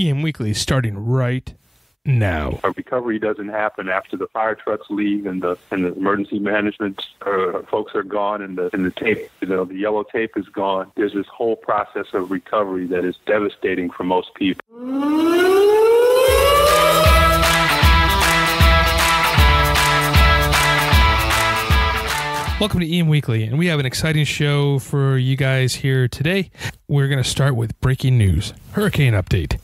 EM Weekly starting right now. A recovery doesn't happen after the fire trucks leave and the emergency management folks are gone and the tape, the yellow tape is gone. There's this whole process of recovery that is devastating for most people. Welcome to EM Weekly, and we have an exciting show for you guys here today. We're going to start with breaking news. Hurricane update.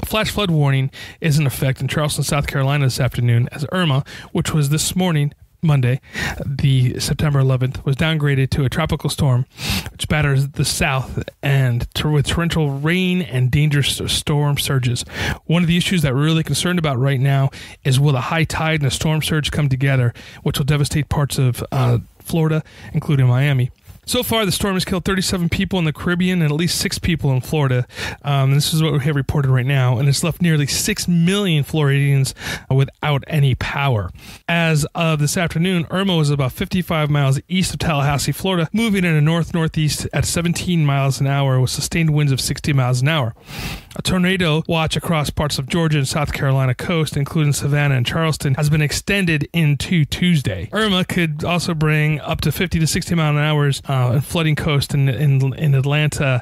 A flash flood warning is in effect in Charleston, South Carolina this afternoon as Irma, which was this morning, Monday, the September 11th, was downgraded to a tropical storm, which batters the south and with torrential rain and dangerous storm surges. One of the issues that we're really concerned about right now is will the high tide and a storm surge come together, which will devastate parts of Florida, including Miami. So far, the storm has killed 37 people in the Caribbean and at least 6 people in Florida. This is what we have reported right now, and it's left nearly 6 million Floridians without any power. As of this afternoon, Irma was about 55 miles east of Tallahassee, Florida, moving in a north-northeast at 17 miles an hour with sustained winds of 60 miles an hour. A tornado watch across parts of Georgia and South Carolina coast, including Savannah and Charleston, has been extended into Tuesday. Irma could also bring up to 50 to 60 mile an hour and flooding coast in Atlanta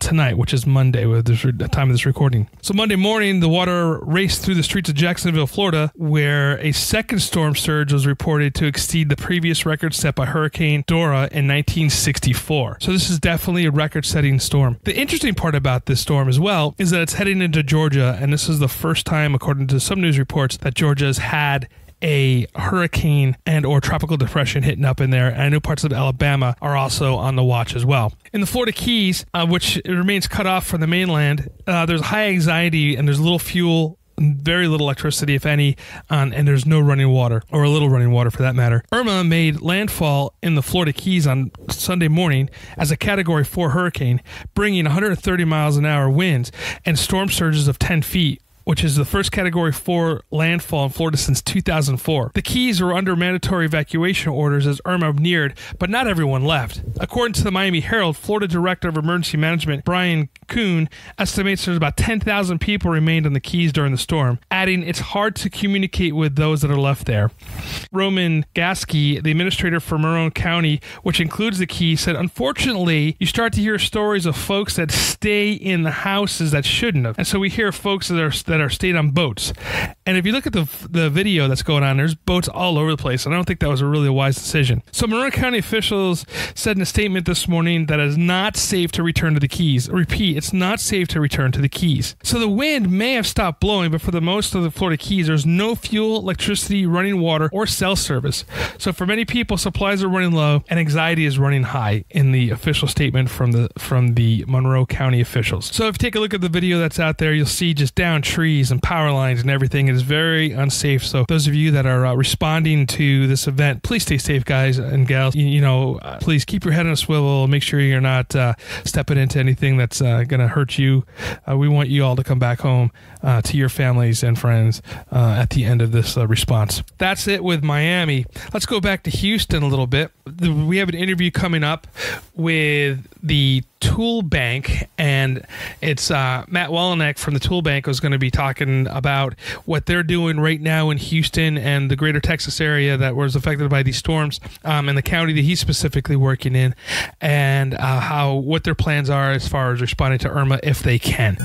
tonight, which is Monday with the time of this recording. So Monday morning, the water raced through the streets of Jacksonville, Florida, where a second storm surge was reported to exceed the previous record set by Hurricane Dora in 1964. So this is definitely a record-setting storm. The interesting part about this storm as well is that it's heading into Georgia, and this is the first time, according to some news reports, that Georgia has had a hurricane and or tropical depression hitting up in there. And I know parts of Alabama are also on the watch as well. In the Florida Keys, which remains cut off from the mainland, there's high anxiety and there's little fuel, very little electricity, if any, and there's no running water, or a little running water for that matter. Irma made landfall in the Florida Keys on Sunday morning as a Category 4 hurricane, bringing 130 miles an hour winds and storm surges of 10 feet, which is the first Category 4 landfall in Florida since 2004. The Keys were under mandatory evacuation orders as Irma neared, but not everyone left. According to the Miami Herald, Florida Director of Emergency Management Brian Kuhn estimates there's about 10,000 people remained on the Keys during the storm, adding it's hard to communicate with those that are left there. Roman Gasky, the administrator for Monroe County, which includes the Keys, said, unfortunately, you start to hear stories of folks that stay in the houses that shouldn't have. And so we hear folks that are stayed on boats. And if you look at the video that's going on, there's boats all over the place. And I don't think that was a really wise decision. So Monroe County officials said in a statement this morning that it is not safe to return to the Keys. Repeat, it's not safe to return to the Keys. So the wind may have stopped blowing, but for the most of the Florida Keys, there's no fuel, electricity, running water, or cell service. So for many people, supplies are running low and anxiety is running high in the official statement from the Monroe County officials. So if you take a look at the video that's out there, you'll see just down trees and power lines and everything. It is very unsafe. So those of you that are responding to this event, please stay safe, guys and gals. Please keep your head on a swivel. Make sure you're not stepping into anything that's going to hurt you. We want you all to come back home to your families and friends at the end of this response. That's it with Miami. Let's go back to Houston a little bit. We have an interview coming up with the Tool Bank, and it's Matt Walenek from the Tool Bank was going to be talking about what they're doing right now in Houston and the greater Texas area that was affected by these storms, and the county that he's specifically working in, and what their plans are as far as responding to Irma if they can.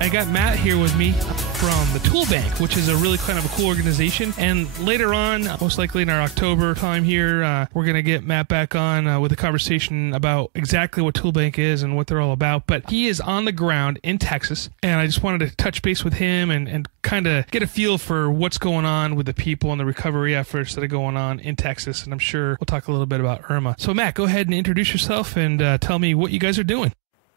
I got Matt here with me from the Tool Bank, which is a really kind of a cool organization. And later on, most likely in our October time here, we're going to get Matt back on with a conversation about exactly what Tool Bank is and what they're all about. But he is on the ground in Texas, and I just wanted to touch base with him and kind of get a feel for what's going on with the people and the recovery efforts that are going on in Texas. And I'm sure we'll talk a little bit about Irma. So Matt, go ahead and introduce yourself and tell me what you guys are doing.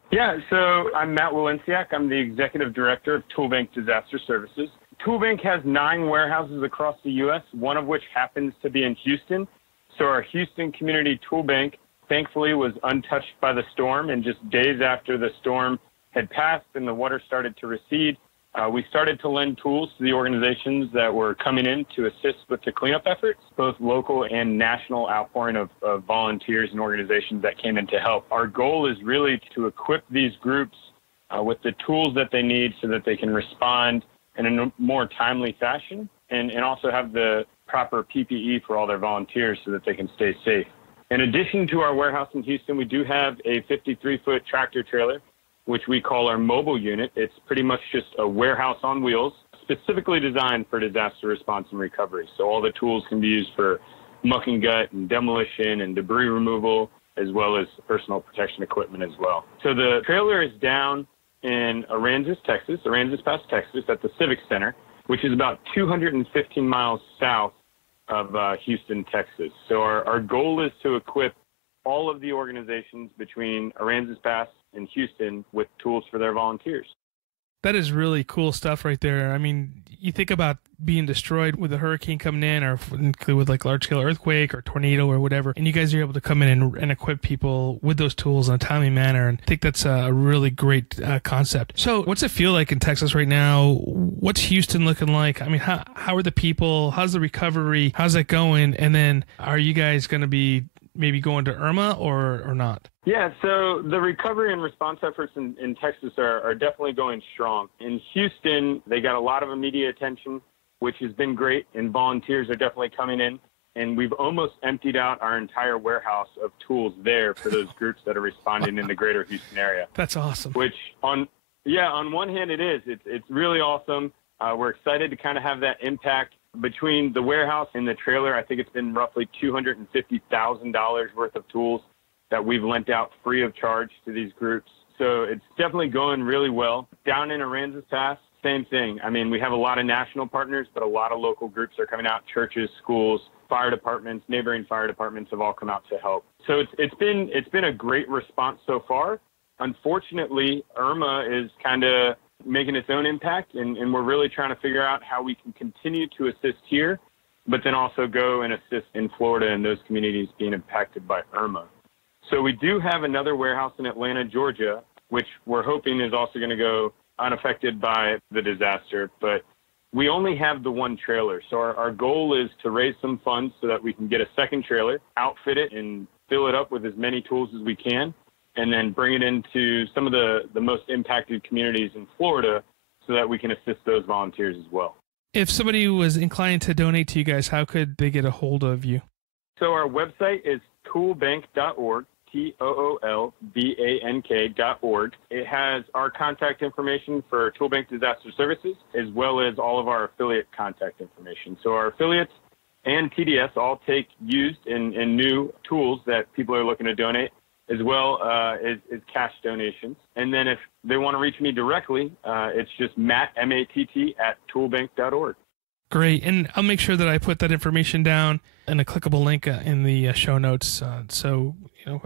Yeah, so I'm Matt Walenek. I'm the Executive Director of Tool Bank Disaster Services. Tool Bank has 9 warehouses across the U.S., one of which happens to be in Houston. So our Houston Community Tool Bank, thankfully, was untouched by the storm, and just days after the storm had passed and the water started to recede, We started to lend tools to the organizations that were coming in to assist with the cleanup efforts, both local and national outpouring of volunteers and organizations that came in to help. Our goal is really to equip these groups with the tools that they need so that they can respond in a more timely fashion and also have the proper PPE for all their volunteers so that they can stay safe. In addition to our warehouse in Houston, we do have a 53-foot tractor trailer, which we call our mobile unit. It's pretty much just a warehouse on wheels, specifically designed for disaster response and recovery. So all the tools can be used for muck and gut and demolition and debris removal, as well as personal protection equipment as well. So the trailer is down in Aransas, Pass, Texas, at the Civic Center, which is about 215 miles south of Houston, Texas. So our goal is to equip all of the organizations between Aransas Pass and Houston with tools for their volunteers. That is really cool stuff right there. I mean, you think about being destroyed with a hurricane coming in, or with like large-scale earthquake or tornado or whatever, and you guys are able to come in and equip people with those tools in a timely manner, and I think that's a really great concept. So what's it feel like in Texas right now? What's Houston looking like? I mean, how are the people? How's the recovery? How's that going? And then are you guys going to be maybe going to Irma or not? Yeah, so the recovery and response efforts in Texas are definitely going strong. In Houston, they got a lot of immediate attention, which has been great, and volunteers are definitely coming in. And we've almost emptied out our entire warehouse of tools there for those groups that are responding in the greater Houston area. That's awesome. Which, on one hand, it is. It's really awesome. We're excited to kind of have that impact. Between the warehouse and the trailer, I think it's been roughly $250,000 worth of tools that we've lent out free of charge to these groups. So it's definitely going really well. Down in Aransas Pass, same thing. I mean, we have a lot of national partners, but a lot of local groups are coming out. Churches, schools, fire departments, neighboring fire departments have all come out to help. So it's been a great response so far. Unfortunately, Irma is kind of making its own impact, and we're really trying to figure out how we can continue to assist here, but then also go and assist in Florida and those communities being impacted by Irma. So we do have another warehouse in Atlanta, Georgia, which we're hoping is also going to go unaffected by the disaster, but we only have the one trailer. So our goal is to raise some funds so that we can get a second trailer, outfit it, and fill it up with as many tools as we can, and then bring it into some of the most impacted communities in Florida so that we can assist those volunteers as well. If somebody was inclined to donate to you guys, how could they get a hold of you? So our website is toolbank.org, TOOLBANK.org. It has our contact information for Toolbank Disaster Services, as well as all of our affiliate contact information. So our affiliates and TDS all take used and new tools that people are looking to donate, as well as cash donations. And then if they want to reach me directly, it's just Matt, M-A-T-T, @toolbank.org. Great. And I'll make sure that I put that information down in a clickable link in the show notes. So,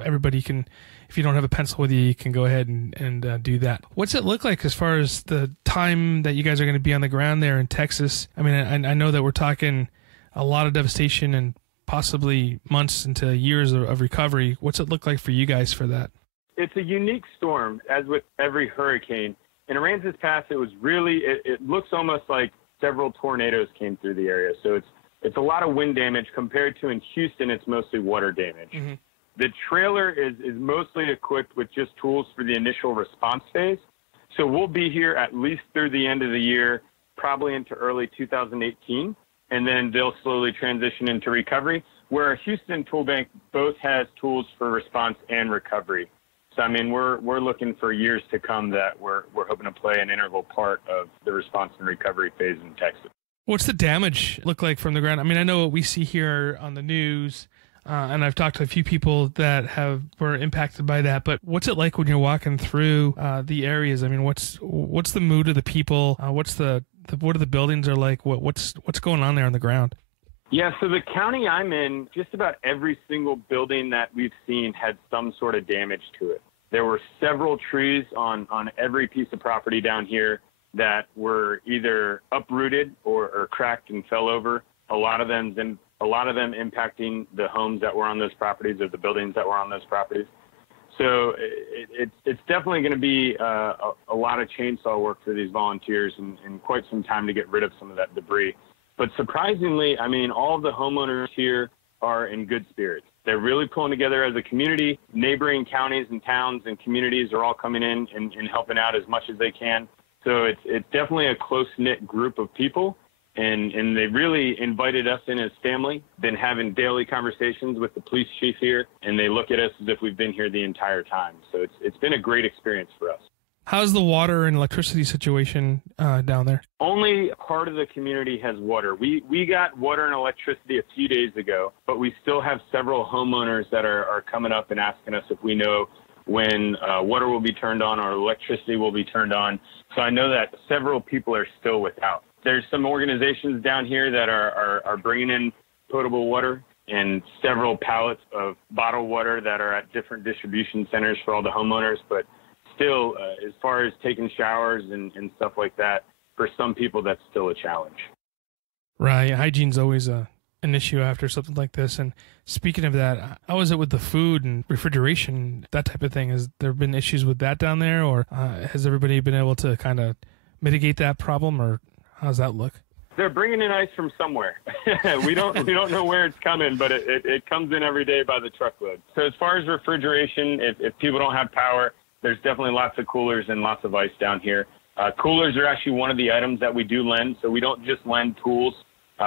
everybody can, if you don't have a pencil with you, you can go ahead and do that. What's it look like as far as the time that you guys are going to be on the ground there in Texas? I mean, I know that we're talking a lot of devastation and possibly months into years of recovery. What's it look like for you guys for that? It's a unique storm, as with every hurricane. In Aransas Pass, it was really, it looks almost like several tornadoes came through the area. So it's a lot of wind damage compared to in Houston, it's mostly water damage. Mm-hmm. The trailer is mostly equipped with just tools for the initial response phase. So we'll be here at least through the end of the year, probably into early 2018, and then they'll slowly transition into recovery, where our Houston Tool Bank both has tools for response and recovery. So, I mean, we're looking for years to come that we're hoping to play an integral part of the response and recovery phase in Texas. What's the damage look like from the ground? I mean, I know what we see here on the news, and I've talked to a few people that were impacted by that, but what's it like when you're walking through the areas? I mean, what's the mood of the people? What are the buildings are like? What's going on there on the ground? Yeah, so the county I'm in, just about every single building that we've seen had some sort of damage to it. There were several trees on every piece of property down here that were either uprooted or cracked and fell over. A lot of them impacting the homes that were on those properties or the buildings that were on those properties. So it's definitely going to be a lot of chainsaw work for these volunteers and quite some time to get rid of some of that debris. But surprisingly, I mean, all of the homeowners here are in good spirits. They're really pulling together as a community. Neighboring counties and towns and communities are all coming in and helping out as much as they can. So it's definitely a close-knit group of people, and they really invited us in as family. Been having daily conversations with the police chief here, and they look at us as if we've been here the entire time. So it's been a great experience for us. How's the water and electricity situation down there? Only part of the community has water. We got water and electricity a few days ago, but we still have several homeowners that are coming up and asking us if we know when water will be turned on or electricity will be turned on. So I know that several people are still without. There's some organizations down here that are bringing in potable water and several pallets of bottled water that are at different distribution centers for all the homeowners, but still, as far as taking showers and stuff like that, for some people, that's still a challenge. Right. Hygiene's always an issue after something like this. And speaking of that, how is it with the food and refrigeration, that type of thing? Has there been issues with that down there, or has everybody been able to kind of mitigate that problem, or how's that look? They're bringing in ice from somewhere. we don't know where it's coming, but it comes in every day by the truckload. So as far as refrigeration, if people don't have power, there's definitely lots of coolers and lots of ice down here. Coolers are actually one of the items that we do lend. So we don't just lend tools.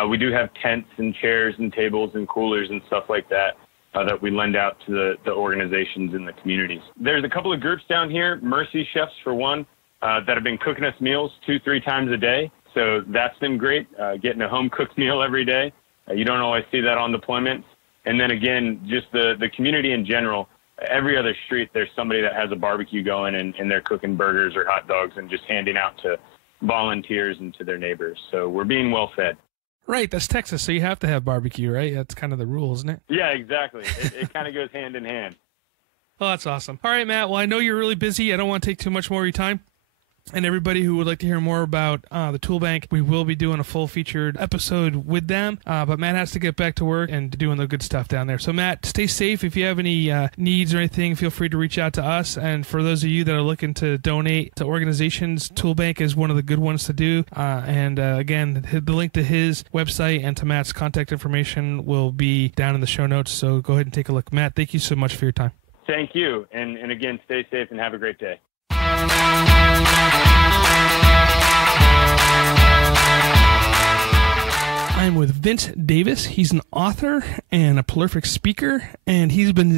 We do have tents and chairs and tables and coolers and stuff like that that we lend out to the organizations in the communities. There's a couple of groups down here, Mercy Chefs for one, that have been cooking us meals 2-3 times a day. So that's been great, getting a home-cooked meal every day. You don't always see that on deployments. And then again, just the community in general. Every other street, there's somebody that has a barbecue going and they're cooking burgers or hot dogs and just handing out to volunteers and to their neighbors. So we're being well fed. Right. That's Texas, so you have to have barbecue, right? That's kind of the rule, isn't it? Yeah, exactly. It kind of goes hand in hand. Oh, that's awesome. All right, Matt. Well, I know you're really busy. I don't want to take too much more of your time. And everybody who would like to hear more about the Tool Bank, we will be doing a full featured episode with them. But Matt has to get back to work and doing the good stuff down there. So, Matt, stay safe. If you have any needs or anything, feel free to reach out to us. And for those of you that are looking to donate to organizations, Tool Bank is one of the good ones to do. Again, the link to his website and to Matt's contact information will be down in the show notes. So go ahead and take a look. Matt, thank you so much for your time. Thank you. And again, stay safe and have a great day. I'm with Vincent Davis. He's an author and a prolific speaker, and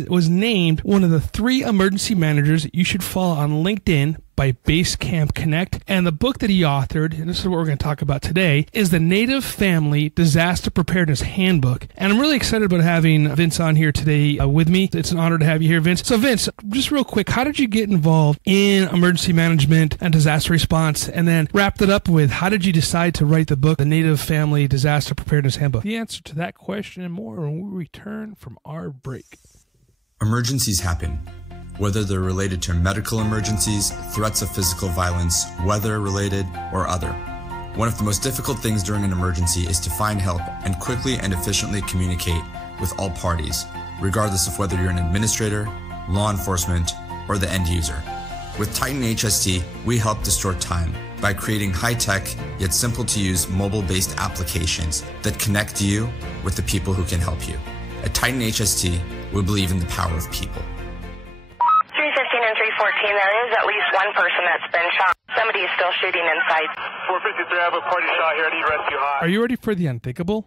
was named one of the 3 emergency managers you should follow on LinkedIn by Basecamp Connect. And the book that he authored, and this is what we're going to talk about today, is the Native Family Disaster Preparedness Handbook. And I'm really excited about having Vince on here today with me. It's an honor to have you here, Vince. So, Vince, just real quick, how did you get involved in emergency management and disaster response? And then wrapped it up with, how did you decide to write the book, the Native Family Disaster Preparedness Handbook? The answer to that question and more when we return from our break. Emergencies happen. Whether they're related to medical emergencies, threats of physical violence, weather-related, or other. One of the most difficult things during an emergency is to find help and quickly and efficiently communicate with all parties, regardless of whether you're an administrator, law enforcement, or the end user. With Titan HST, we help to store time by creating high-tech, yet simple-to-use mobile-based applications that connect you with the people who can help you. At Titan HST, we believe in the power of people. 315 and 314, there is at least one person that's been shot. Somebody is still shooting inside. 453, I have a party shot here. I need rescue high. Are you ready for the unthinkable?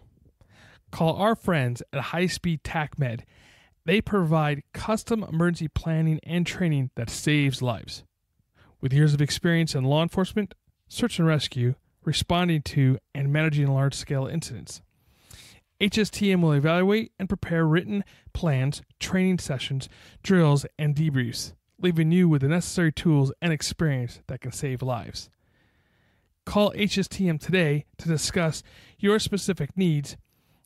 Call our friends at High Speed TACMed. They provide custom emergency planning and training that saves lives. With years of experience in law enforcement, search and rescue, responding to and managing large-scale incidents, HSTM will evaluate and prepare written plans, training sessions, drills, and debriefs, leaving you with the necessary tools and experience that can save lives. Call HSTM today to discuss your specific needs,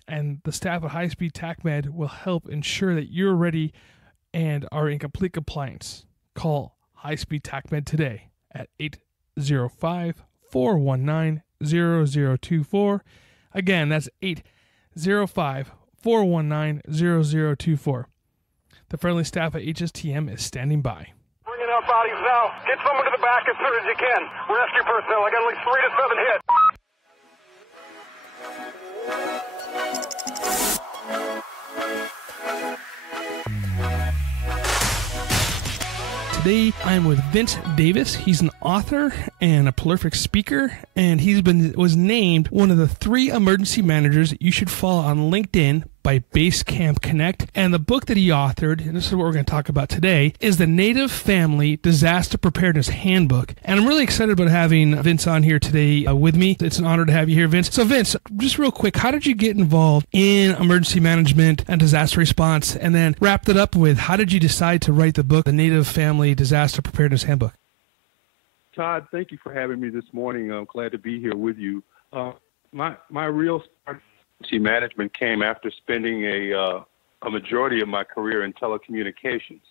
and the staff at High Speed TACMed will help ensure that you're ready and are in complete compliance. Call High Speed TACMed today at 805-419-0024. Again, that's 805-419-0024. The friendly staff at HSTM is standing by. Bringing out bodies now. Get someone to the back as soon as you can. Rescue personnel. I got at least 3 to 7 hits. Today, I'm with Vincent Davis. He's an author and a prolific speaker, and was named one of the 3 emergency managers that you should follow on LinkedIn by Basecamp Connect. And the book that he authored, and this is what we're going to talk about today, is the Native Family Disaster Preparedness Handbook. And I'm really excited about having Vince on here today with me. It's an honor to have you here, Vince. So Vince, just real quick, how did you get involved in emergency management and disaster response? And then wrapped it up with, how did you decide to write the book, the Native Family Disaster Preparedness Handbook? Todd, thank you for having me this morning. I'm glad to be here with you. My real start in management came after spending a majority of my career in telecommunications.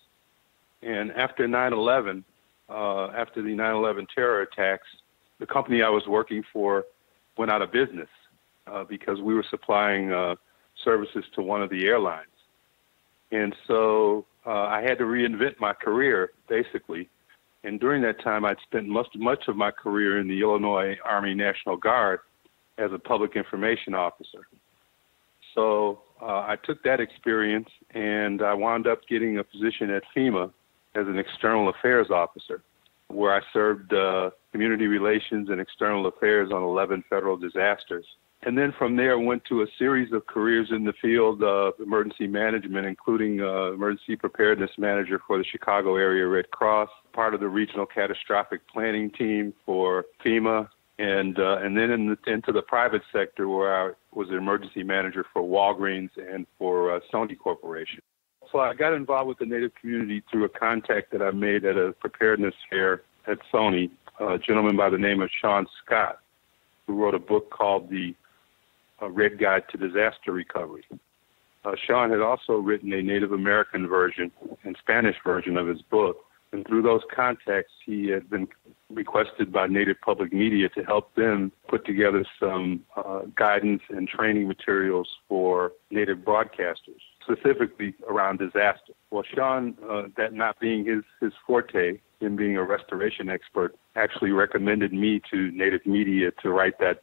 And after 9/11, after the 9/11 terror attacks, the company I was working for went out of business because we were supplying services to one of the airlines. And so I had to reinvent my career, basically. And during that time, I'd spent much of my career in the Illinois Army National Guard as a public information officer. So I took that experience, and I wound up getting a position at FEMA as an external affairs officer, where I served community relations and external affairs on 11 federal disasters. And then from there, went to a series of careers in the field of emergency management, including emergency preparedness manager for the Chicago Area Red Cross, part of the regional catastrophic planning team for FEMA, and then into the private sector, where I was an emergency manager for Walgreens and for Sony Corporation. So I got involved with the Native community through a contact that I made at a preparedness fair at Sony, a gentleman by the name of Sean Scott, who wrote a book called The Red Guide to Disaster Recovery. Sean had also written a Native American version and Spanish version of his book, and through those contacts, he had been requested by Native Public Media to help them put together some guidance and training materials for Native broadcasters, specifically around disaster. Well, Sean, that not being his forte, him being a restoration expert, actually recommended me to Native Media to write that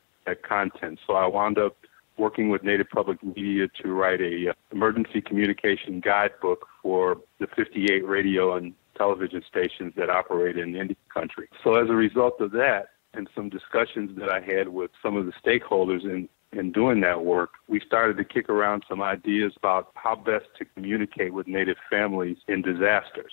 content. So I wound up working with Native Public Media to write a emergency communication guidebook for the 58 radio and television stations that operate in Indian country. So as a result of that, and some discussions that I had with some of the stakeholders in doing that work, we started to kick around some ideas about how best to communicate with Native families in disasters.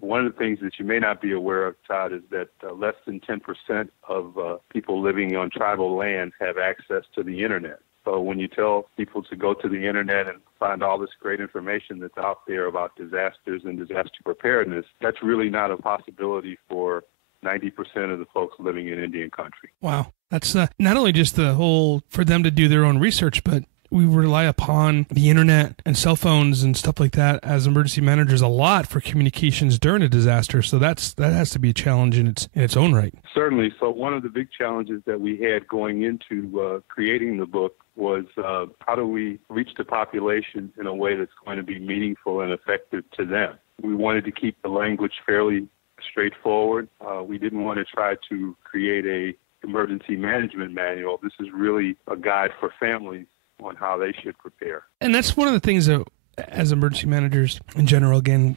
One of the things that you may not be aware of, Todd, is that less than 10% of people living on tribal lands have access to the Internet. So when you tell people to go to the Internet and find all this great information that's out there about disasters and disaster preparedness, that's really not a possibility for 90% of the folks living in Indian country. Wow. That's not only just the whole for them to do their own research, but we rely upon the internet and cell phones and stuff like that as emergency managers a lot for communications during a disaster. So that has to be a challenge in its own right. Certainly. So one of the big challenges that we had going into creating the book was how do we reach the population in a way that's going to be meaningful and effective to them? We wanted to keep the language fairly straightforward. We didn't want to try to create a emergency management manual. This is really a guide for families on how they should prepare. And that's one of the things that, as emergency managers in general, again,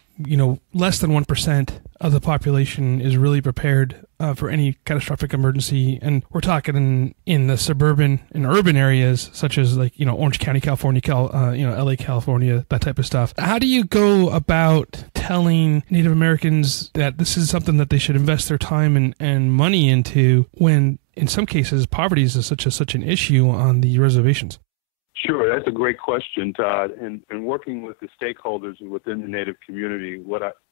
less than 1% of the population is really prepared for any catastrophic emergency. And we're talking in the suburban and urban areas, such as Orange County, California, LA, California, that type of stuff. How do you go about telling Native Americans that this is something that they should invest their time and money into when, in some cases, poverty is such an issue on the reservations? Sure, that's a great question, Todd. And working with the stakeholders within the Native community,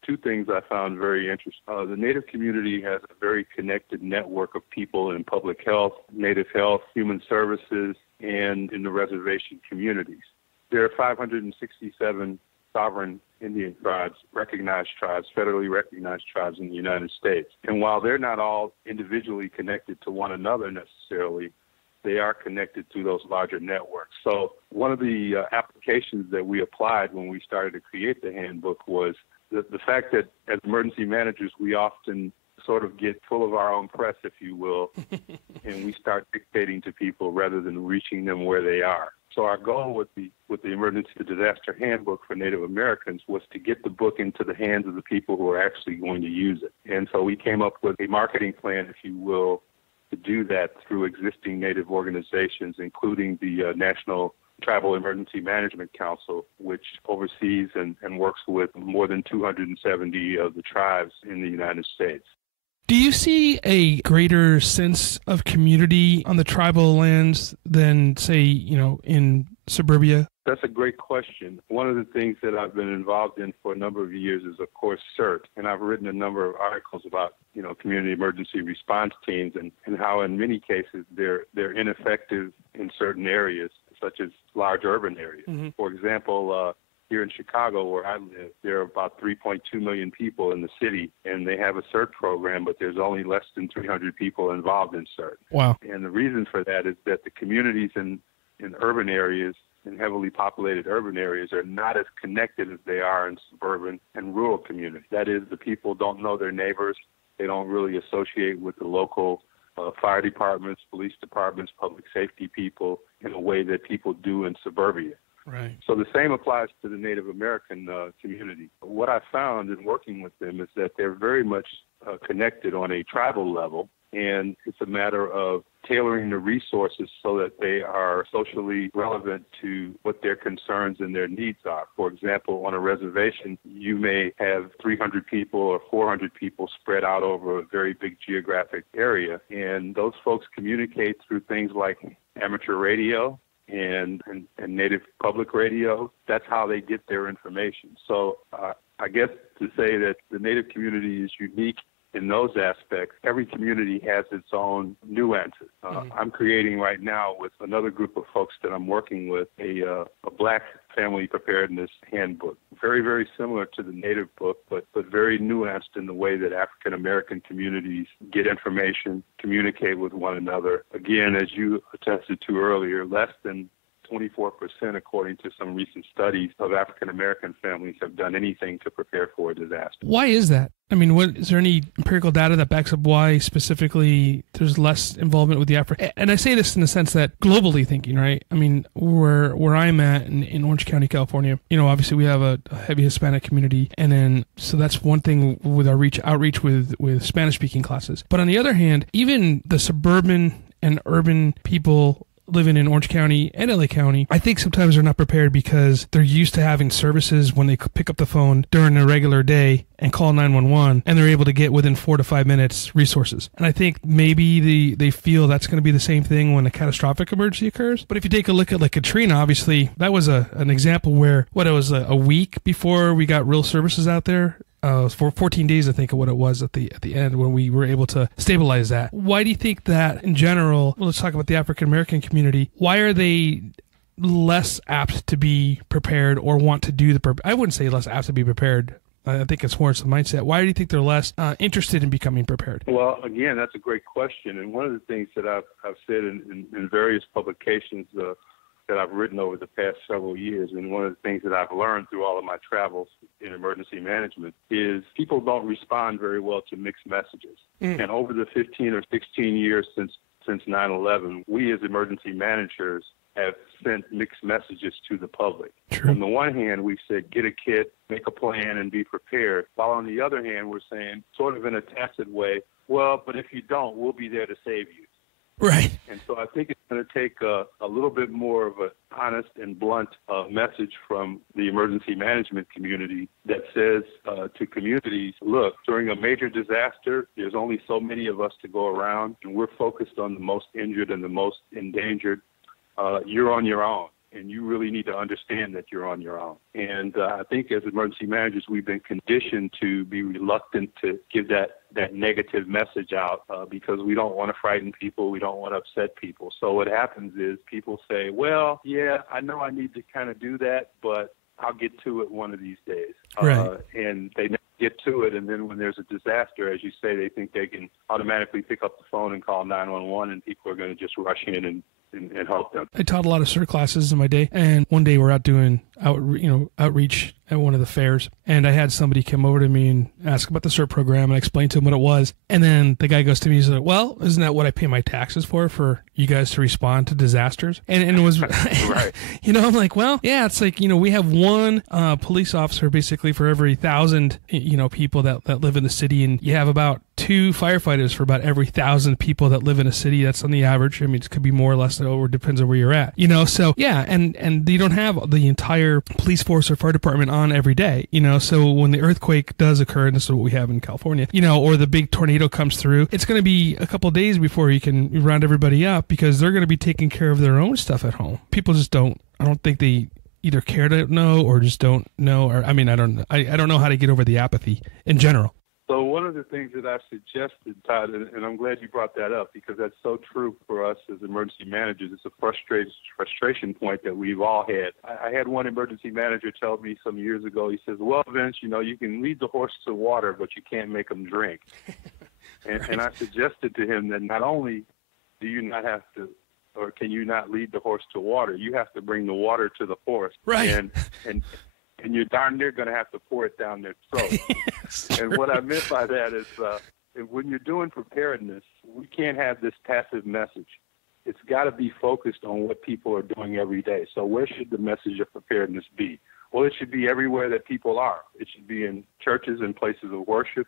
two things I found very interesting. The Native community has a very connected network of people in public health, Native health, human services, and in the reservation communities. There are 567 sovereign Indian tribes, federally recognized tribes in the United States. And while they're not all individually connected to one another necessarily, they are connected through those larger networks. So one of the applications that we applied when we started to create the handbook was the fact that as emergency managers, we often sort of get full of our own press, if you will, and we start dictating to people rather than reaching them where they are. So our goal with the Emergency Disaster Handbook for Native Americans was to get the book into the hands of the people who are actually going to use it. And so we came up with a marketing plan, if you will, to do that through existing Native organizations, including the National Tribal Emergency Management Council, which oversees and works with more than 270 of the tribes in the United States. Do you see a greater sense of community on the tribal lands than, say, in suburbia? That's a great question. One of the things that I've been involved in for a number of years is, of course, CERT. And I've written a number of articles about, community emergency response teams and how in many cases they're ineffective in certain areas, such as large urban areas. Mm-hmm. For example, here in Chicago, where I live, there are about 3.2 million people in the city, and they have a CERT program, but there's only less than 300 people involved in CERT. Wow. And the reason for that is that the communities in urban areas, in heavily populated urban areas, are not as connected as they are in suburban and rural communities. That is, the people don't know their neighbors. They don't really associate with the local fire departments, police departments, public safety people in a way that people do in suburbia. Right. So the same applies to the Native American community. What I found in working with them is that they're very much connected on a tribal level, and it's a matter of tailoring the resources so that they are socially relevant to what their concerns and their needs are. For example, on a reservation, you may have 300 people or 400 people spread out over a very big geographic area, and those folks communicate through things like amateur radio and native public radio. That's how they get their information. So I guess to say that the Native community is unique in those aspects, every community has its own nuances. I'm creating right now with another group of folks that I'm working with a Black family preparedness handbook, very, very similar to the Native book, but very nuanced in the way that African American communities get information, communicate with one another. Again, as you attested to earlier, less than 24%, according to some recent studies, of African American families have done anything to prepare for a disaster. Why is that? I mean, is there any empirical data that backs up why specifically there's less involvement with the African? And I say this in the sense that globally thinking, right? I mean, where I'm at in Orange County, California, obviously we have a heavy Hispanic community, and then so that's one thing with our outreach with Spanish-speaking classes. But on the other hand, even the suburban and urban people living in Orange County and LA County, I think sometimes they're not prepared because they're used to having services when they pick up the phone during a regular day and call 911, and they're able to get within 4 to 5 minutes resources. And I think maybe they feel that's going to be the same thing when a catastrophic emergency occurs. But if you take a look at like Katrina, obviously that was an example where it was a week before we got real services out there. For 14 days, I think, of what it was at the end when we were able to stabilize that. Why do you think that in general, let's talk about the African American community, why are they less apt to be prepared or want to do I wouldn't say less apt to be prepared. I think it's more it's the mindset. Why do you think they're less interested in becoming prepared? Well, again, that's a great question. And one of the things that I've said in various publications that I've written over the past several years, and one of the things that I've learned through all of my travels in emergency management is people don't respond very well to mixed messages. And over the 15 or 16 years since 9/11, we as emergency managers have sent mixed messages to the public. True. On the one hand, we said, get a kit, make a plan, and be prepared. While on the other hand, we're saying, sort of in a tacit way, well, but if you don't, we'll be there to save you. Right. And so I think it's going to take a little bit more of an honest and blunt message from the emergency management community that says to communities, look, during a major disaster, there's only so many of us to go around, and we're focused on the most injured and the most endangered. You're on your own, and you really need to understand that you're on your own. And I think as emergency managers, we've been conditioned to be reluctant to give that negative message out because we don't want to frighten people. We don't want to upset people. So what happens is people say, well, yeah, I know I need to kind of do that, but I'll get to it one of these days. Right. And they never get to it. And then when there's a disaster, as you say, they think they can automatically pick up the phone and call 911 and people are going to just rush in and help them. I taught a lot of CERT classes in my day, and one day we're out doing outreach at one of the fairs, and I had somebody come over to me and ask about the CERT program, and I explained to him what it was, and then the guy goes to me and said, well, isn't that what I pay my taxes for you guys to respond to disasters? And it was, right. I'm like, well, yeah, it's like, we have one police officer basically for every 1,000, people that live in the city, and you have about 2 firefighters for about every 1,000 people that live in a city. That's on the average. I mean, it could be more or less, or depends on where you're at, so yeah, and you don't have the entire police force or fire department on every day, so when the earthquake does occur, and this is what we have in California, or the big tornado comes through, it's going to be a couple of days before you can round everybody up, because they're going to be taking care of their own stuff at home. People just don't, I don't think they either care to know or just don't know, or I don't know how to get over the apathy in general. So one of the things that I've suggested, Todd, and I'm glad you brought that up, because that's so true for us as emergency managers. It's a frustration point that we've all had. I had one emergency manager tell me some years ago, he says, well, Vince, you can lead the horse to water, but you can't make them drink. And I suggested to him that not only do you not have to, or can you not lead the horse to water, you have to bring the water to the horse. Right. And you're darn near going to have to pour it down their throat. And what I meant by that is when you're doing preparedness, we can't have this passive message. It's got to be focused on what people are doing every day. So where should the message of preparedness be? Well, it should be everywhere that people are. It should be in churches and places of worship.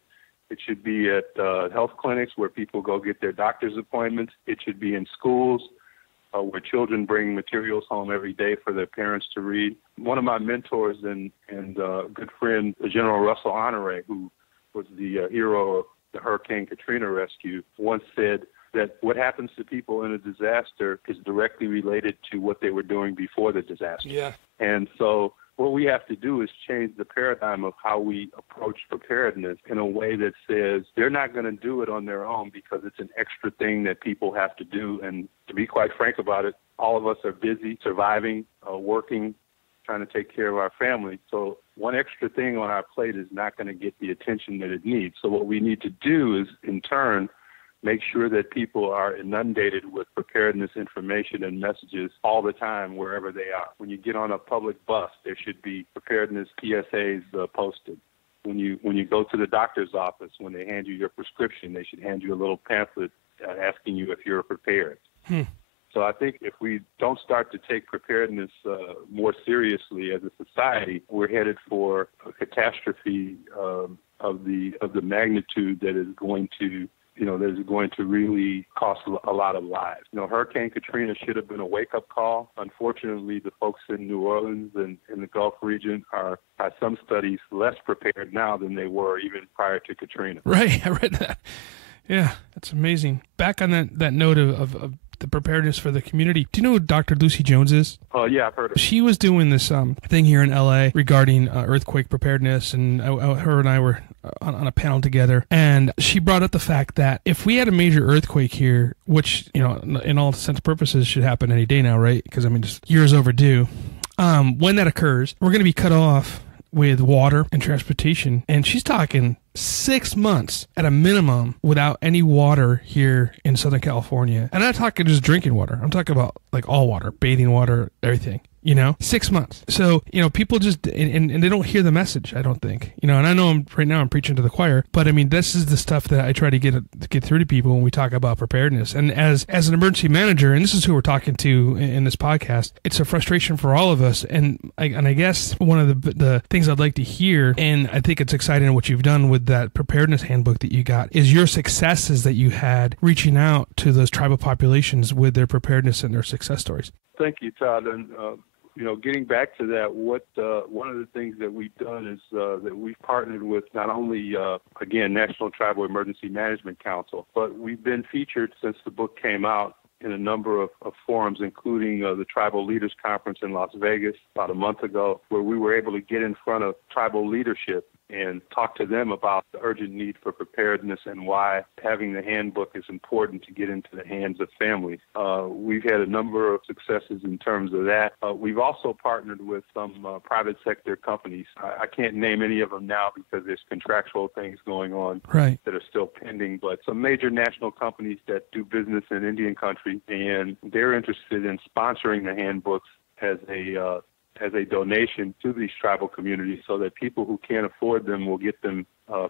It should be at health clinics where people go get their doctor's appointments. It should be in schools, where children bring materials home every day for their parents to read. One of my mentors and good friend, General Russell Honore, who was the hero of the Hurricane Katrina rescue, once said that what happens to people in a disaster is directly related to what they were doing before the disaster. Yeah. And so what we have to do is change the paradigm of how we approach preparedness in a way that says they're not going to do it on their own because it's an extra thing that people have to do. And to be quite frank about it, all of us are busy, surviving, working, trying to take care of our family. So one extra thing on our plate is not going to get the attention that it needs. So what we need to do is, in turn, make sure that people are inundated with preparedness information and messages all the time, wherever they are. When you get on a public bus, there should be preparedness PSAs posted. When you go to the doctor's office, when they hand you your prescription, they should hand you a little pamphlet asking you if you're prepared. So I think if we don't start to take preparedness more seriously as a society, we're headed for a catastrophe of the magnitude that is going to really cost a lot of lives. Hurricane Katrina should have been a wake-up call. Unfortunately, the folks in New Orleans and in the Gulf region are, by some studies, less prepared now than they were even prior to Katrina. Right, I read that. Yeah, that's amazing. Back on that note of the preparedness for the community, do you know who Dr. Lucy Jones is? Yeah, I've heard of her. She was doing this thing here in L.A. regarding earthquake preparedness, and her and I were on a panel together, and she brought up the fact that if we had a major earthquake here, which, in all intents and purposes should happen any day now, right? Because, just years overdue. When that occurs, we're going to be cut off with water and transportation, and she's talking 6 months at a minimum without any water here in Southern California. And I'm not talking just drinking water. I'm talking about like all water, bathing water, everything. 6 months. So, people just, and they don't hear the message, I don't think, and I know right now I'm preaching to the choir, but this is the stuff that I try to get through to people when we talk about preparedness. And as an emergency manager, and this is who we're talking to in this podcast, it's a frustration for all of us. And I guess one of the things I'd like to hear, and I think it's exciting what you've done with that preparedness handbook that you got, is your successes that you had reaching out to those tribal populations with their preparedness and their success stories. Thank you, Todd. And, getting back to that, one of the things that we've done is that we've partnered with not only, again, National Tribal Emergency Management Council, but we've been featured since the book came out in a number of forums, including the Tribal Leaders Conference in Las Vegas about a month ago, where we were able to get in front of tribal leadership and talk to them about the urgent need for preparedness and why having the handbook is important to get into the hands of families. We've had a number of successes in terms of that. We've also partnered with some private sector companies. I can't name any of them now because there's contractual things going on that are still pending, but some major national companies that do business in Indian country, and they're interested in sponsoring the handbooks as a donation to these tribal communities so that people who can't afford them will get them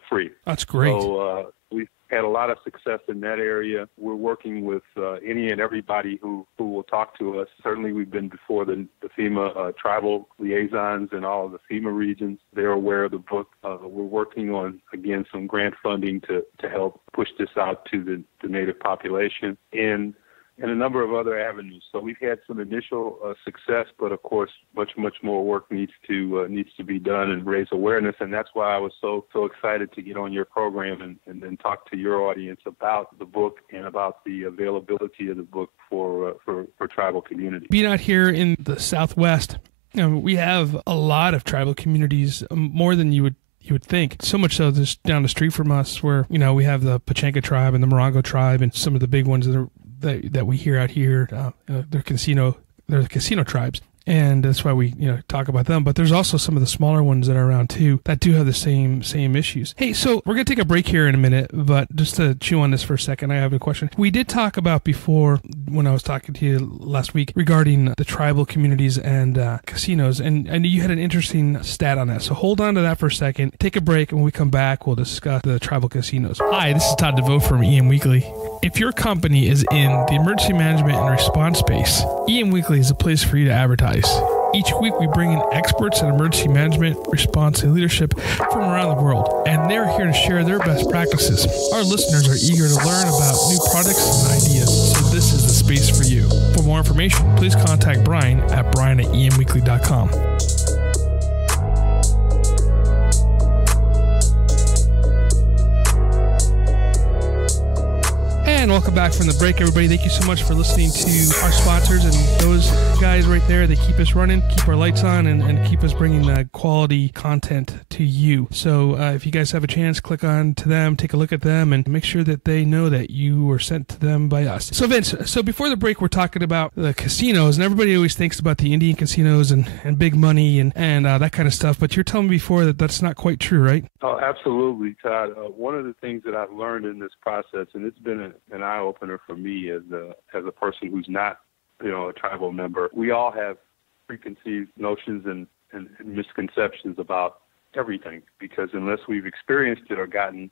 free. That's great. So we've had a lot of success in that area. We're working with any and everybody who will talk to us. Certainly we've been before the FEMA tribal liaisons in all of the FEMA regions. They're aware of the book. We're working on, again, some grant funding to help push this out to the Native population and a number of other avenues. So we've had some initial success, but of course, much more work needs to be done and raise awareness. And that's why I was so excited to get on your program and talk to your audience about the book and about the availability of the book for tribal communities. Being out here in the Southwest, we have a lot of tribal communities, more than you would think. So much so, just down the street from us, where we have the Pachanka tribe and the Morongo tribe, and some of the big ones that we hear out here. They're casino tribes, and that's why we talk about them. But there's also some of the smaller ones that are around too that do have the same issues. Hey, so we're gonna take a break here in a minute, but just to chew on this for a second, I have a question. We did talk about before when I was talking to you last week regarding the tribal communities and casinos, and you had an interesting stat on that. So hold on to that for a second. Take a break, and when we come back, we'll discuss the tribal casinos. Hi, this is Todd DeVoe from EM Weekly. If your company is in the emergency management and response space, EM Weekly is a place for you to advertise. Each week, we bring in experts in emergency management, response, and leadership from around the world, and they're here to share their best practices. Our listeners are eager to learn about new products and ideas, so this is the space for you. For more information, please contact Brian at brian@emweekly.com. And welcome back from the break, everybody. Thank you so much for listening to our sponsors and those guys right there. They keep us running, keep our lights on, and keep us bringing quality content to you. So if you guys have a chance, click on to them, take a look at them, and make sure that they know that you were sent to them by us. So Vince, before the break, we're talking about the casinos, and everybody always thinks about the Indian casinos and big money and that kind of stuff. But you're telling me before that that's not quite true, right? Oh, absolutely, Todd. One of the things that I've learned in this process, and it's been an eye-opener for me as a person who's not, a tribal member. We all have preconceived notions and misconceptions about everything, because unless we've experienced it or gotten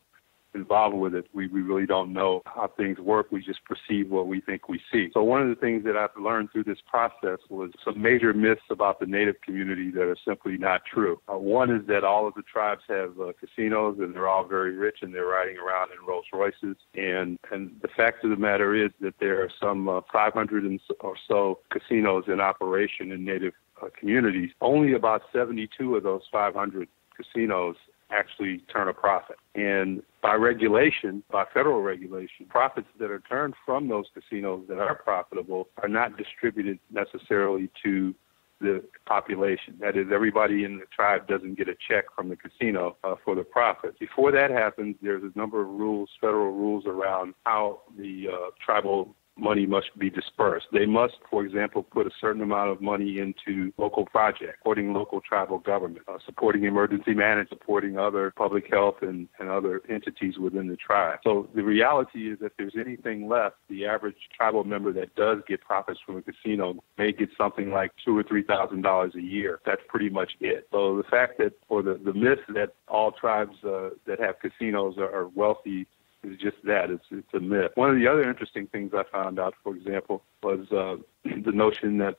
involved with it, we really don't know how things work. We just perceive what we think we see. So one of the things that I've learned through this process was some major myths about the Native community that are simply not true. One is that all of the tribes have casinos, and they're all very rich, and they're riding around in Rolls Royces. And the fact of the matter is that there are some 500 or so casinos in operation in Native communities. Only about 72 of those 500 casinos actually turn a profit. And by regulation, by federal regulation, profits that are turned from those casinos that are profitable are not distributed necessarily to the population. That is, everybody in the tribe doesn't get a check from the casino for the profit. Before that happens, there's a number of rules, federal rules around how the tribal money must be dispersed. They must, for example, put a certain amount of money into local projects, supporting local tribal government, supporting emergency management, supporting other public health and other entities within the tribe. So the reality is that if there's anything left, the average tribal member that does get profits from a casino may get something like $2,000 or $3,000 a year. That's pretty much it. So the fact that, or the myth that all tribes that have casinos are wealthy is just that. It's a myth. One of the other interesting things I found out, for example, was the notion that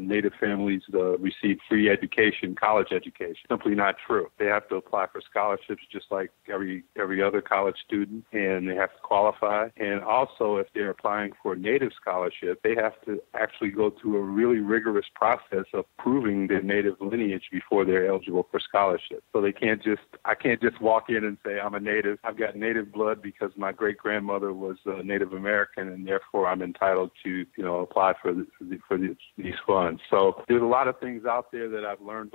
Native families receive free education, college education. Simply not true. They have to apply for scholarships just like every other college student, and they have to qualify. And also, if they're applying for a Native scholarship, they have to actually go through a really rigorous process of proving their Native lineage before they're eligible for scholarship. So I can't just walk in and say, I'm a Native. I've got Native blood because my great-grandmother was Native American, and therefore I'm entitled to, apply for for these funds. So there's a lot of things out there that I've learned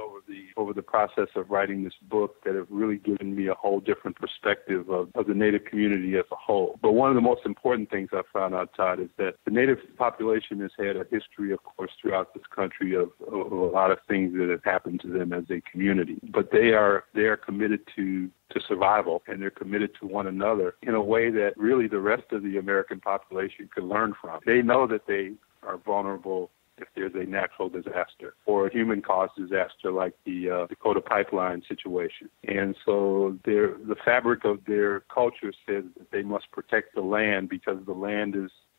over the process of writing this book that have really given me a whole different perspective of the Native community as a whole. But one of the most important things I found out, Todd, is that the Native population has had a history, of course, throughout this country of a lot of things that have happened to them as a community. But they are committed to survival, and they're committed to one another in a way that really the rest of the American population could learn from. They know that they are vulnerable if there's a natural disaster or a human-caused disaster like the Dakota pipeline situation. And so the fabric of their culture says that they must protect the land because the land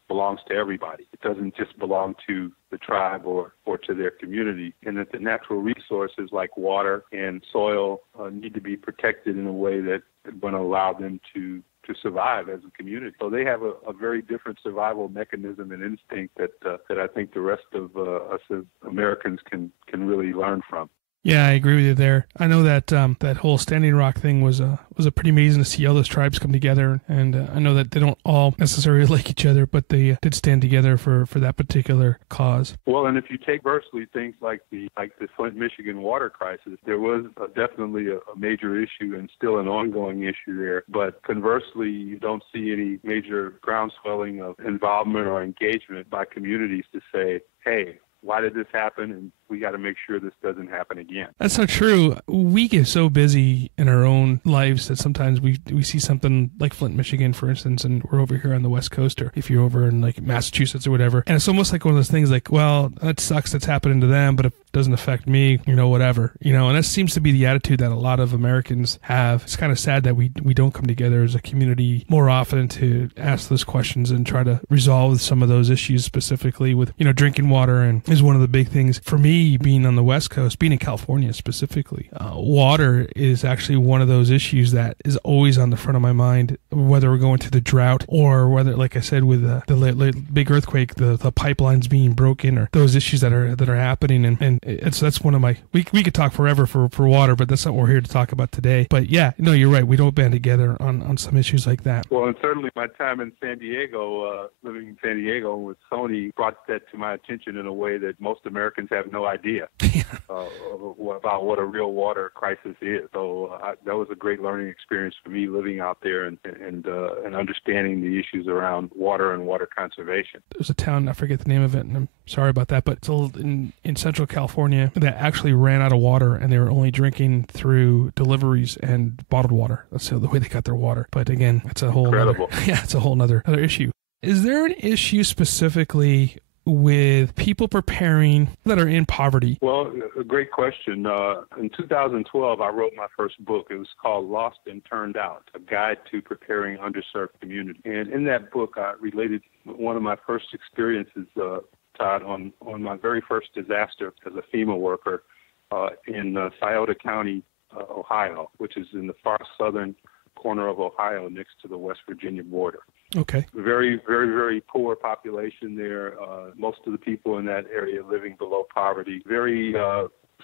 belongs to everybody. It doesn't just belong to the tribe or to their community, and that the natural resources like water and soil need to be protected in a way that is going to allow them to survive as a community. So they have a very different survival mechanism and instinct that I think the rest of us as Americans can really learn from. Yeah, I agree with you there. I know that that whole Standing Rock thing was a pretty amazing to see all those tribes come together, and I know that they don't all necessarily like each other, but they did stand together for that particular cause. Well, and if you take conversely things like the Flint, Michigan water crisis, there was definitely a major issue and still an ongoing issue there. But conversely, you don't see any major groundswelling of involvement or engagement by communities to say, hey, why did this happen? And we got to make sure this doesn't happen again. That's not true. We get so busy in our own lives that sometimes we see something like Flint, Michigan, for instance, and we're over here on the West Coast, or if you're over in like Massachusetts or whatever. And it's almost like one of those things like, well, that sucks that's happening to them, but if it doesn't affect me, whatever. And that seems to be the attitude that a lot of Americans have. It's kind of sad that we don't come together as a community more often to ask those questions and try to resolve some of those issues, specifically with, drinking water, and is one of the big things for me being on the West Coast, being in California specifically. Water is actually one of those issues that is always on the front of my mind, whether we're going to the drought or whether, like I said, with the big earthquake, the pipelines being broken, or those issues that are happening. And that's one of my, we could talk forever for water, but that's not what we're here to talk about today. But yeah, no, you're right. We don't band together on some issues like that. Well, and certainly my time in San Diego, living in San Diego with Sony, brought that to my attention in a way that most Americans have no idea about what a real water crisis is. So that was a great learning experience for me, living out there and understanding the issues around water and water conservation. There's a town, I forget the name of it, and I'm sorry about that, but it's in Central California that actually ran out of water, and they were only drinking through deliveries and bottled water. That's the way they got their water. But again, it's a whole it's a whole other issue. Is there an issue specifically with people preparing that are in poverty? Well, a great question. In 2012, I wrote my first book. It was called Lost and Turned Out, a guide to preparing underserved community. And in that book, I related one of my first experiences, Todd, on my very first disaster as a FEMA worker in Scioto County, Ohio, which is in the far southern corner of Ohio next to the West Virginia border. Okay. Very, very, very poor population there. Most of the people in that area living below poverty. Very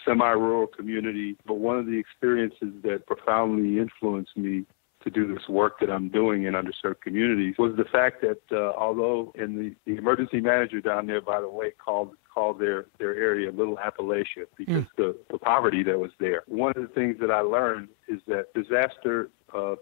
semi-rural community. But one of the experiences that profoundly influenced me to do this work that I'm doing in underserved communities was the fact that although the emergency manager down there, by the way, called their area Little Appalachia because the poverty that was there. One of the things that I learned is that disaster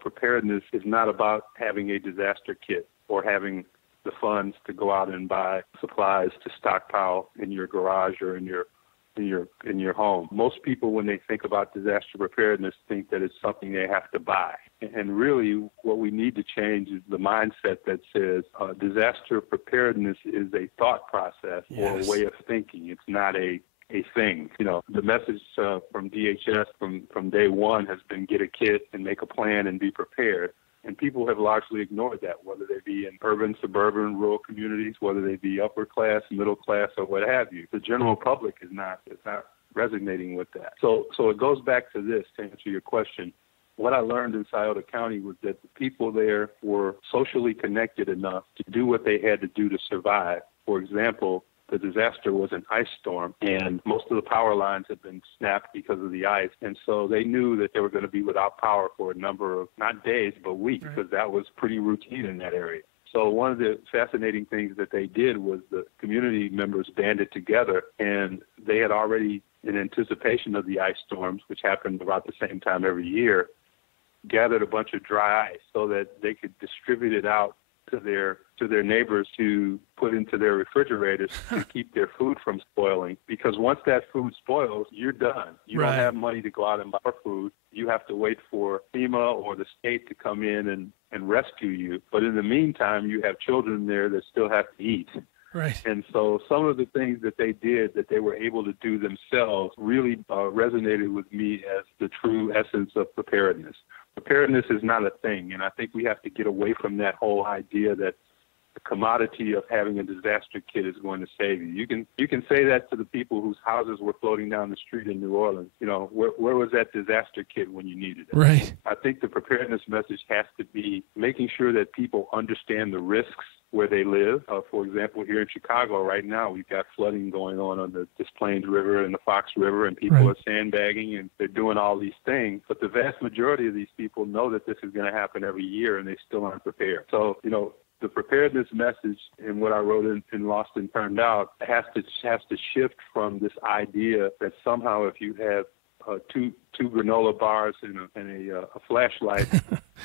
preparedness is not about having a disaster kit or having the funds to go out and buy supplies to stockpile in your garage or in your home. Most people, when they think about disaster preparedness, think that it's something they have to buy. And really, what we need to change is the mindset that says disaster preparedness is a thought process or a way of thinking. It's not a thing. The message from DHS from day one has been get a kit and make a plan and be prepared. And people have largely ignored that, whether they be in urban, suburban, rural communities, whether they be upper class, middle class, or what have you. The general public is not resonating with that. So it goes back to this, to answer your question. What I learned in Scioto County was that the people there were socially connected enough to do what they had to do to survive. For example, the disaster was an ice storm, and most of the power lines had been snapped because of the ice. And so they knew that they were going to be without power for a number of, not days, but weeks, because that was pretty routine in that area. So one of the fascinating things that they did was the community members banded together, and they had already, in anticipation of the ice storms, which happened about the same time every year, gathered a bunch of dry ice so that they could distribute it out to their neighbors to put into their refrigerators to keep their food from spoiling. Because once that food spoils, you're done. You don't have money to go out and buy food. You have to wait for FEMA or the state to come in and rescue you. But in the meantime, you have children there that still have to eat. Right. And so some of the things that they did that they were able to do themselves really resonated with me as the true essence of preparedness. Preparedness is not a thing, and I think we have to get away from that whole idea that the commodity of having a disaster kit is going to save you. You can say that to the people whose houses were floating down the street in New Orleans. You know, where was that disaster kit when you needed it? Right. I think the preparedness message has to be making sure that people understand the risks where they live. For example, here in Chicago right now, we've got flooding going on the Des Plaines River and the Fox River, and people are sandbagging and they're doing all these things. But the vast majority of these people know that this is going to happen every year, and they still aren't prepared. So, you know, the preparedness message in what I wrote in Lost and Turned Out has to shift from this idea that somehow if you have two granola bars and a flashlight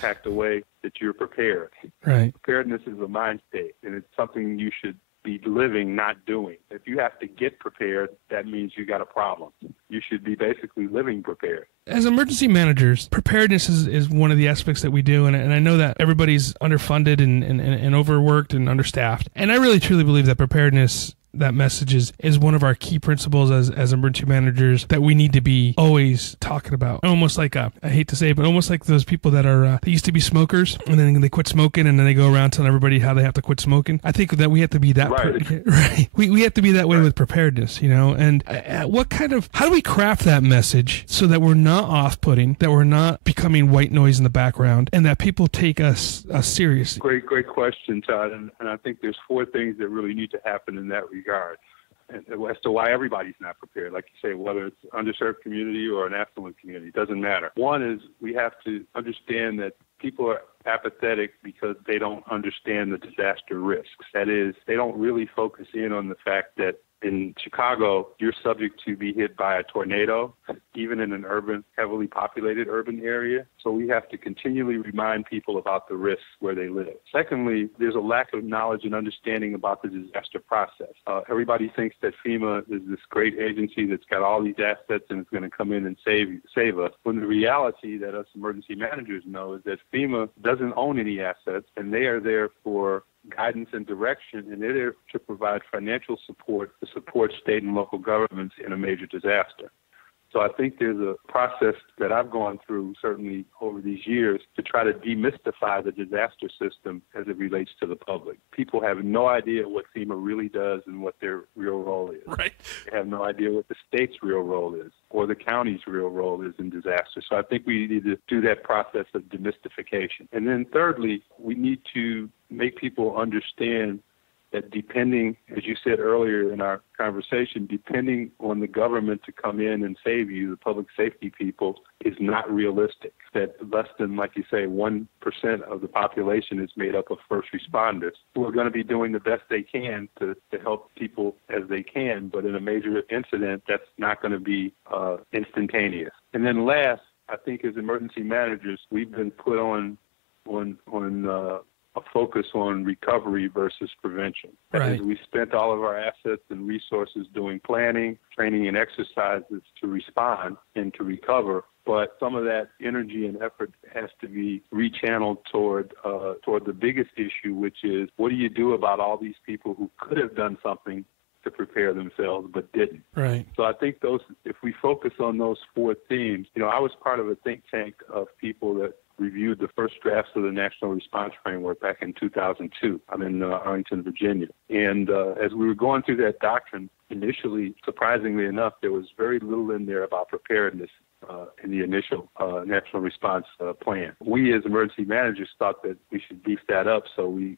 packed away, that you're prepared. Right. Preparedness is a mind state, and it's something you should be living, not doing. If you have to get prepared, that means you got a problem. You should be basically living prepared. As emergency managers, preparedness is one of the aspects that we do, and I know that everybody's underfunded and overworked and understaffed. And I really truly believe that preparedness, that message is one of our key principles as emergency managers that we need to be always talking about. Almost like, I hate to say it, but almost like those people that are, they used to be smokers and then they quit smoking and then they go around telling everybody how they have to quit smoking. I think that we have to be that, right. We have to be that way with preparedness, you know, and how do we craft that message so that we're not off-putting, that we're not becoming white noise in the background, and that people take us seriously? Great question, Todd. And I think there's 4 things that really need to happen in that regard as to why everybody's not prepared. Like you say, whether it's underserved community or an affluent community, it doesn't matter. One is we have to understand that people are apathetic because they don't understand the disaster risks. That is, they don't really focus in on the fact that in Chicago, you're subject to be hit by a tornado, even in an heavily populated urban area. So we have to continually remind people about the risks where they live. Secondly, there's a lack of knowledge and understanding about the disaster process. Everybody thinks that FEMA is this great agency that's got all these assets and it's going to come in and save us. When the reality that us emergency managers know is that FEMA doesn't own any assets, and they are there for guidance and direction, and they're there to provide financial support to support state and local governments in a major disaster. So I think there's a process that I've gone through, certainly over these years, to try to demystify the disaster system as it relates to the public. People have no idea what FEMA really does and what their real role is. Right. They have no idea what the state's real role is or the county's real role is in disaster. So I think we need to do that process of demystification. And then thirdly, we need to make people understand that depending, as you said earlier in our conversation, depending on the government to come in and save you, the public safety people, is not realistic. That less than, like you say, 1% of the population is made up of first responders who are going to be doing the best they can to help people as they can. But in a major incident, that's not going to be instantaneous. And then last, I think as emergency managers, we've been put on a focus on recovery versus prevention. Right. We spent all of our assets and resources doing planning, training, and exercises to respond and to recover. But some of that energy and effort has to be rechanneled toward the biggest issue, which is what do you do about all these people who could have done something to prepare themselves but didn't. Right. So I think if we focus on those 4 themes, I was part of a think tank of people that reviewed the first drafts of the National Response Framework back in 2002. I'm in Arlington, Virginia. And as we were going through that doctrine, initially, surprisingly enough, there was very little in there about preparedness. in the initial national response plan. We as emergency managers thought that we should beef that up, so we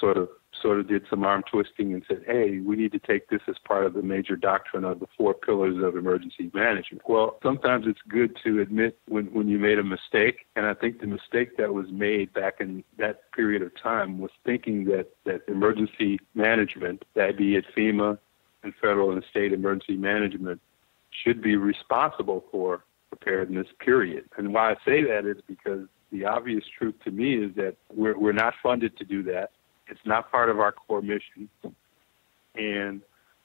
sort of did some arm twisting and said, hey, we need to take this as part of the major doctrine of the 4 pillars of emergency management. Well, sometimes it's good to admit when you made a mistake, and I think the mistake that was made back in that period of time was thinking that emergency management, that be it FEMA and federal and state emergency management, should be responsible for preparedness, period. And why I say that is because the obvious truth to me is that we're not funded to do that. It's not part of our core mission. And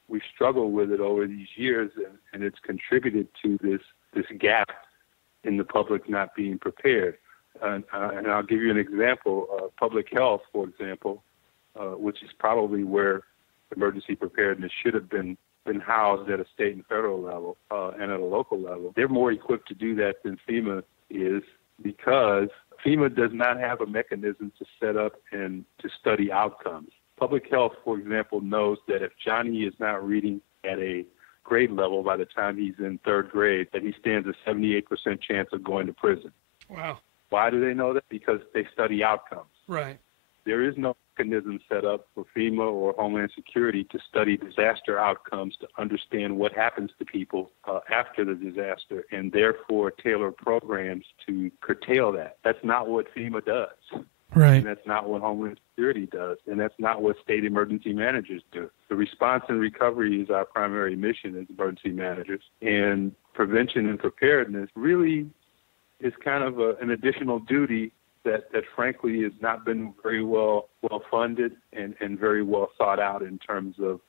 we struggle with it over these years, and it's contributed to this gap in the public not being prepared. And I'll give you an example. Public health, for example, which is probably where emergency preparedness should have been housed at a state and federal level and at a local level. They're more equipped to do that than FEMA is, because FEMA does not have a mechanism to set up and to study outcomes. Public health, for example, knows that if Johnny is not reading at a grade level by the time he's in 3rd grade, that he stands a 78% chance of going to prison. Wow. Why do they know that? Because they study outcomes. Right. There is no mechanism set up for FEMA or Homeland Security to study disaster outcomes, to understand what happens to people after the disaster, and therefore tailor programs to curtail that. That's not what FEMA does. Right. And that's not what Homeland Security does, and that's not what state emergency managers do. The response and recovery is our primary mission as emergency managers, and prevention and preparedness really is kind of an additional duty that frankly has not been very well funded and very well thought out in terms of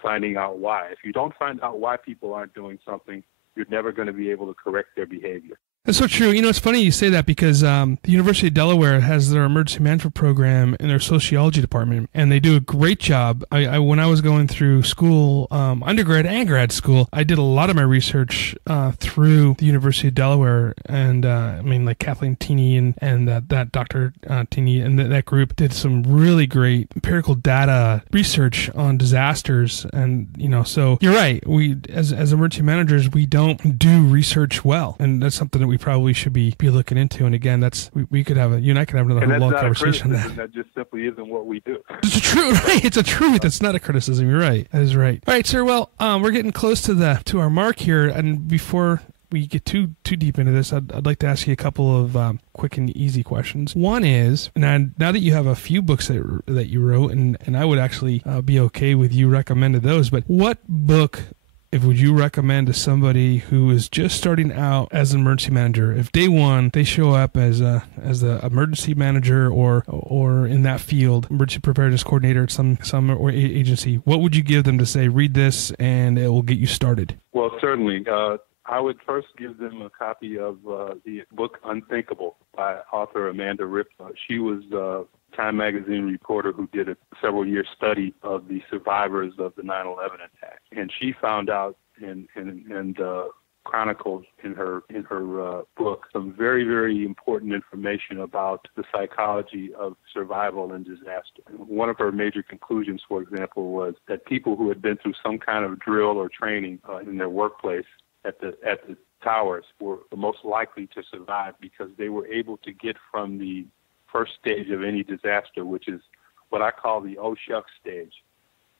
finding out why. If you don't find out why people aren't doing something, you're never going to be able to correct their behavior. That's so true. You know, it's funny you say that, because the University of Delaware has their emergency management program in their sociology department, and they do a great job. When I was going through school, undergrad and grad school, I did a lot of my research through the University of Delaware, and like Kathleen Teeney and that Dr. Teeney and that group did some really great empirical data research on disasters. And so you're right. We as emergency managers, we don't do research well, and that's something that we probably should be looking into. And again, that's you and I could have another long conversation on that. That just simply isn't what we do. It's a truth, right? It's a truth. It's not a criticism. You're right. That is right. All right, sir. Well, we're getting close to our mark here, and before we get too deep into this, I'd like to ask you a couple of quick and easy questions. One is, now that you have a few books that you wrote, and I would actually be okay with you recommending those, but what book would you recommend to somebody who is just starting out as an emergency manager? If day one they show up as the emergency manager or in that field, emergency preparedness coordinator at some agency, what would you give them to say, read this and it will get you started? Well, certainly. I would first give them a copy of the book Unthinkable by author Amanda Ripp. She was a Time magazine reporter who did a several-year study of the survivors of the 9/11 attack, and she found out and chronicled in her book some very, very important information about the psychology of survival and disaster. One of her major conclusions, for example, was that people who had been through some kind of drill or training in their workplace at the towers were the most likely to survive, because they were able to get from the first stage of any disaster, which is what I call the oh shucks stage.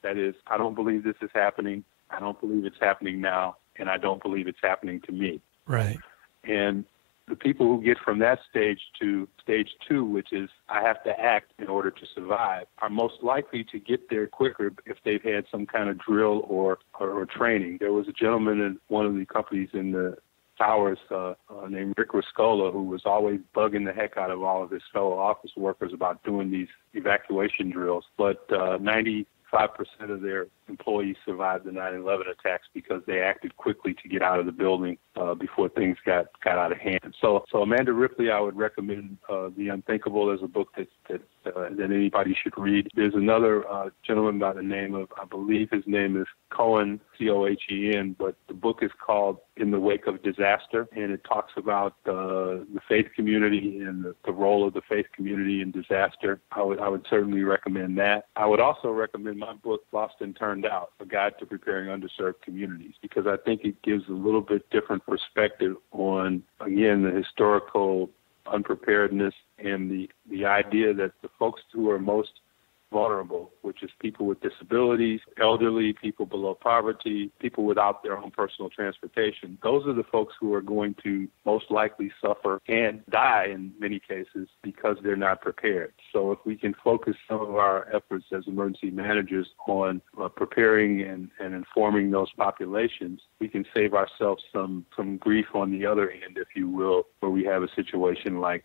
That is, I don't believe this is happening, I don't believe it's happening now, and I don't believe it's happening to me. Right. And the people who get from that stage to stage 2, which is I have to act in order to survive, are most likely to get there quicker if they've had some kind of drill or training. There was a gentleman in one of the companies in the towers named Rick Riscola, who was always bugging the heck out of all of his fellow office workers about doing these evacuation drills. But 95% of their employees survived the 9/11 attacks because they acted quickly to get out of the building before things got out of hand. So Amanda Ripley, I would recommend The Unthinkable as a book that that anybody should read. There's another gentleman by the name of, I believe his name is Cohen, Cohen, but the book is called In the Wake of Disaster, and it talks about the faith community and the role of the faith community in disaster. I would certainly recommend that. I would also recommend my book, Lost and Turned Out, A Guide to Preparing Underserved Communities, because I think it gives a little bit different perspective on, again, the historical unpreparedness and the idea that the folks who are most vulnerable, which is people with disabilities, elderly, people below poverty, people without their own personal transportation. Those are the folks who are going to most likely suffer and die in many cases because they're not prepared. So if we can focus some of our efforts as emergency managers on preparing and informing those populations, we can save ourselves some grief on the other end, if you will, where we have a situation like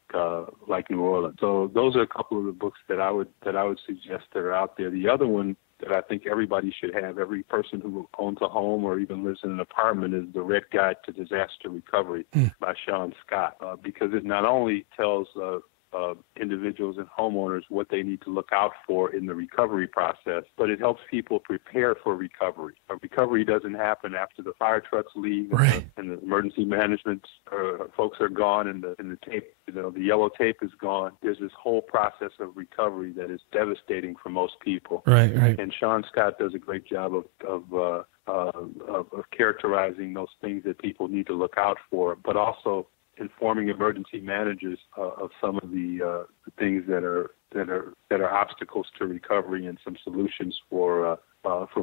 New Orleans. So those are a couple of the books that I would suggest that are out there. The other one that I think everybody should have, every person who owns a home or even lives in an apartment, is The Red Guide to Disaster Recovery by Sean Scott, because it not only tells individuals and homeowners what they need to look out for in the recovery process, but it helps people prepare for recovery. Recovery doesn't happen after the fire trucks leave, right, and the emergency management folks are gone, and the tape, the yellow tape is gone. There's this whole process of recovery that is devastating for most people. Right. And Sean Scott does a great job of characterizing those things that people need to look out for, but also informing emergency managers of some of the things that are obstacles to recovery and some solutions for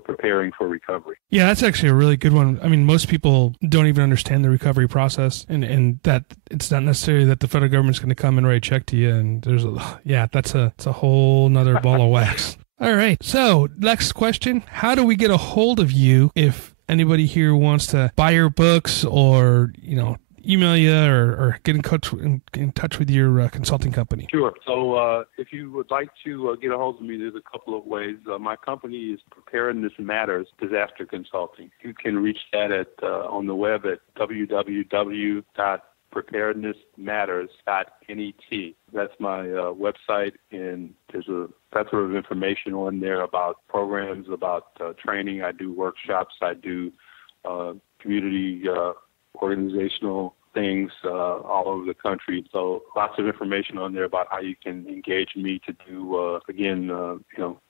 preparing for recovery. Yeah, that's actually a really good one. I mean, most people don't even understand the recovery process, and that it's not necessarily that the federal government's going to come and write a check to you. And it's a whole nother ball of wax. All right. So next question: how do we get a hold of you if anybody here wants to buy your books or email you or get in touch with your consulting company? Sure. So if you would like to get a hold of me, there's a couple of ways. My company is Preparedness Matters Disaster Consulting. You can reach that on the web at www.preparednessmatters.net. That's my website, and there's a plethora of information on there about programs, about training. I do workshops. I do community organizational things all over the country. So lots of information on there about how you can engage me to do,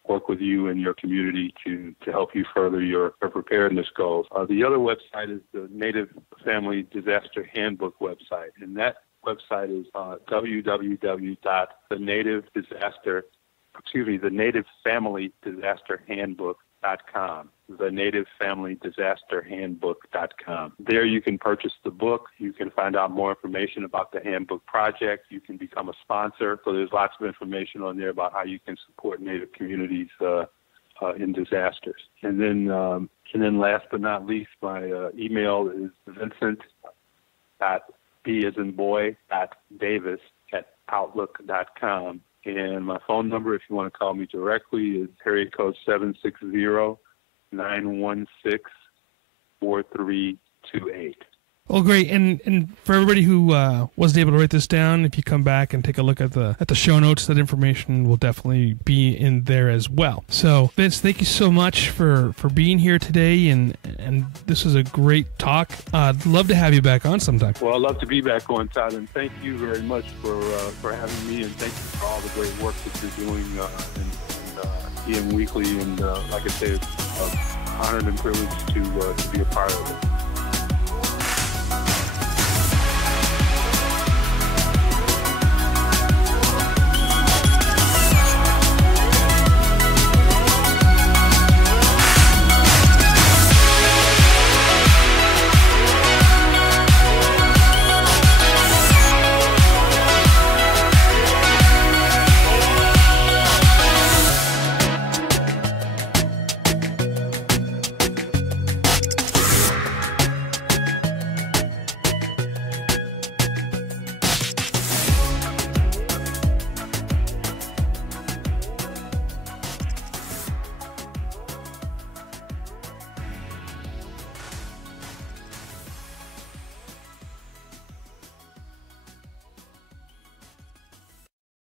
work with you and your community to help you further your preparedness goals. The other website is the Native Family Disaster Handbook website, and that website is www.thenativeFamilyDisasterHandbook.com. thenativeFamilyDisasterHandbook.com. There you can purchase the book. You can find out more information about the Handbook project. You can become a sponsor. So there's lots of information on there about how you can support Native communities in disasters. And then last but not least, my email is vincent.b.davis@outlook.com. And my phone number, if you want to call me directly, is area code 760-916-4328. Well, great. And for everybody who wasn't able to write this down, if you come back and take a look at the show notes, that information will definitely be in there as well. So, Vince, thank you so much for being here today, and this was a great talk. I'd love to have you back on sometime. Well, I'd love to be back on, Todd, and thank you very much for having me, and thank you for all the great work that you're doing in EM Weekly, and like I said, honored and privileged to be a part of it.